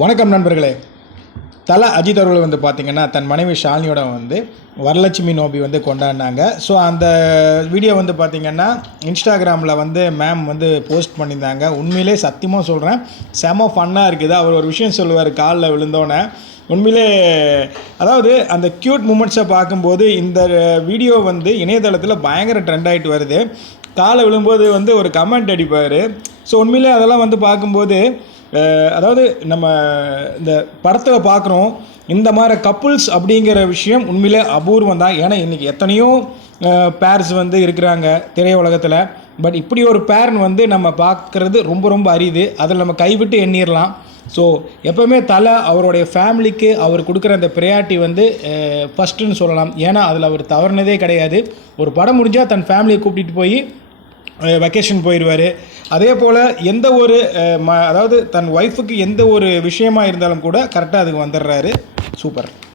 வணக்கம் நண்பர்களே. தல அஜித் அவர்கள் வந்து பார்த்திங்கன்னா தன் மனைவி ஷாலினியோட வந்து வரலட்சுமி நோபி வந்து கொண்டாடினாங்க. ஸோ அந்த வீடியோ வந்து பார்த்திங்கன்னா இன்ஸ்டாகிராமில் வந்து மேம் வந்து போஸ்ட் பண்ணியிருந்தாங்க. உண்மையிலே சத்தியமாக சொல்கிறேன் செம ஃபன்னாக இருக்குது. அவர் ஒரு விஷயம் சொல்லுவார் காலில் விழுந்தோன்னே உண்மையிலே அதாவது அந்த க்யூட் மூமெண்ட்ஸை பார்க்கும்போது இந்த வீடியோ வந்து இணையதளத்தில் பயங்கர ட்ரெண்ட் ஆகிட்டு வருது. காலை விழும்போது வந்து ஒரு கமெண்ட் அடிப்பார். ஸோ உண்மையிலே அதெல்லாம் வந்து பார்க்கும்போது அதாவது நம்ம இந்த படத்தில் பார்க்குறோம் இந்த மாதிரி கப்புள்ஸ் அப்படிங்கிற விஷயம் உண்மையிலே அபூர்வம் தான். ஏன்னா இன்றைக்கி எத்தனையோ பேர்ஸ் வந்து இருக்கிறாங்க திரையுலகத்தில். பட் இப்படி ஒரு பேர்ன் வந்து நம்ம பார்க்குறது ரொம்ப ரொம்ப அரியுது அதில் நம்ம கைவிட்டு எண்ணிடலாம் ஸோ எப்போவுமே தலை அவருடைய ஃபேமிலிக்கு அவர் கொடுக்குற அந்த ப்ரையாரிட்டி வந்து ஃபஸ்ட்டுன்னு சொல்லலாம். ஏன்னா அதில் அவர் தவறுனதே கிடையாது. ஒரு படம் முடிஞ்சால் தன் ஃபேமிலியை கூப்பிட்டுட்டு போய் வெக்கேஷன் போயிடுவார். அதே போல் எந்த ஒரு ம அதாவது தன் ஒய்ஃபுக்கு எந்த ஒரு விஷயமா இருந்தாலும் கூட கரெக்டாக அதுக்கு வந்துடுறாரு. சூப்பர்.